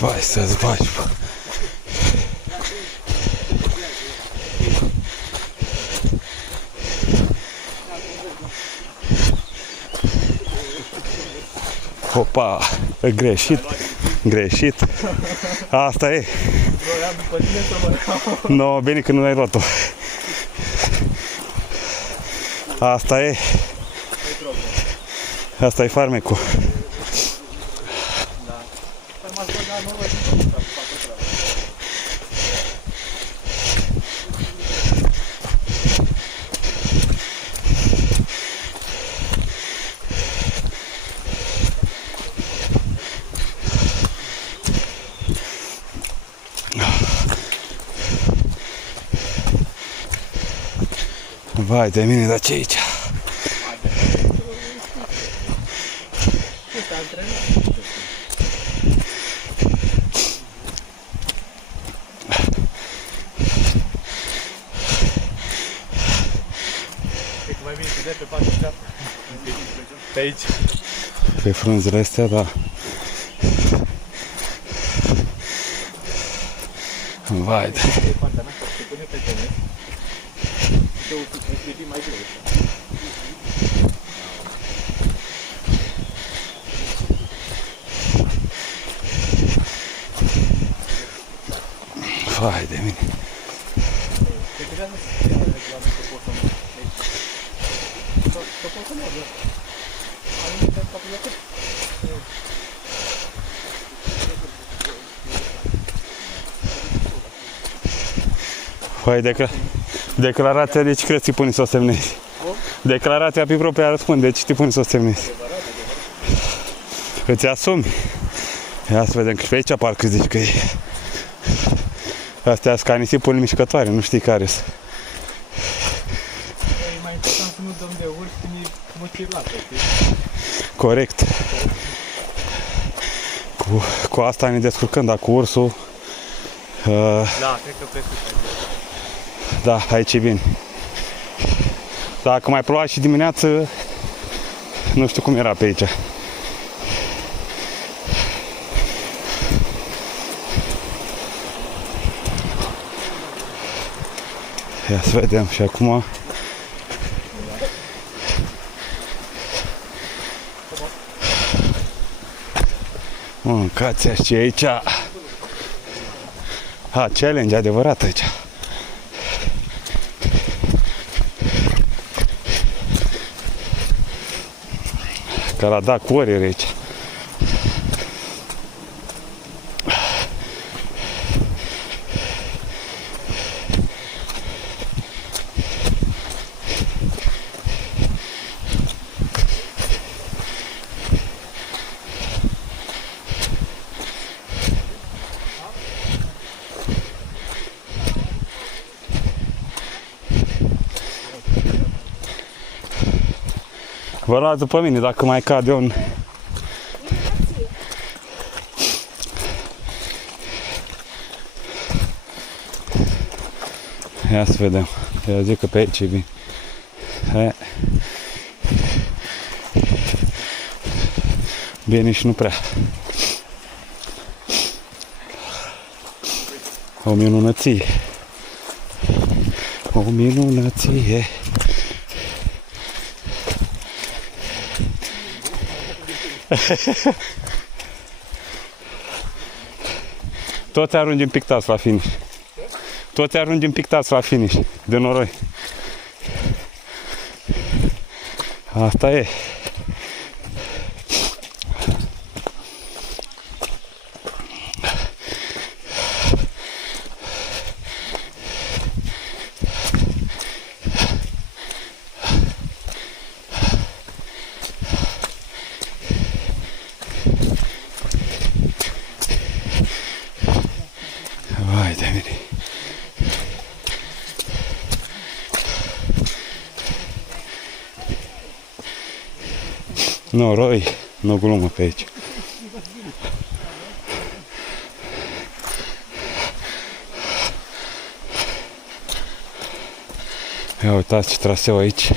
Vai să-ți bagi, bă. Opa, greșit. Asta e. No, bine că nu ai luat-o. Asta e. Asta e farmecul. Vai de mine, dar ce aici? Pe aici. Pe frunzele astea, da. Vai de... Vai de mine. Păi declarația de ce crezi că pune să o semnezi? Declarația pe propria răspunde, de ce te pune să o semnezi? Îți asumi? Ia să vedem că și pe aici parcă zici că e. Astea sunt ca nisipuri mișcătoare, nu știi care sunt. E mai important să nu dăm de urs când e motivată, știi? Corect. Cu asta ne descurcăm, dar cu ursul... Da, cred că pe sus. Da, aici e bine. Dacă mai ploua și dimineață, nu știu cum era pe aici. Ia să vedem și acum. Mâncați-a și aici. Challenge adevărat aici. Că l-a dat cu orere aici. Vă luați după mine dacă mai cade un... Ia să vedem. Eu zic că pe aici e bine. Bine și nu prea. O minunăție. O minunăție. Toți ajungem pictați la finish. Toți ajungem pictați la finish. De noroi. Asta e. Vai de mine. Noroi, nu glumă pe aici. Ia uitați ce traseu aici.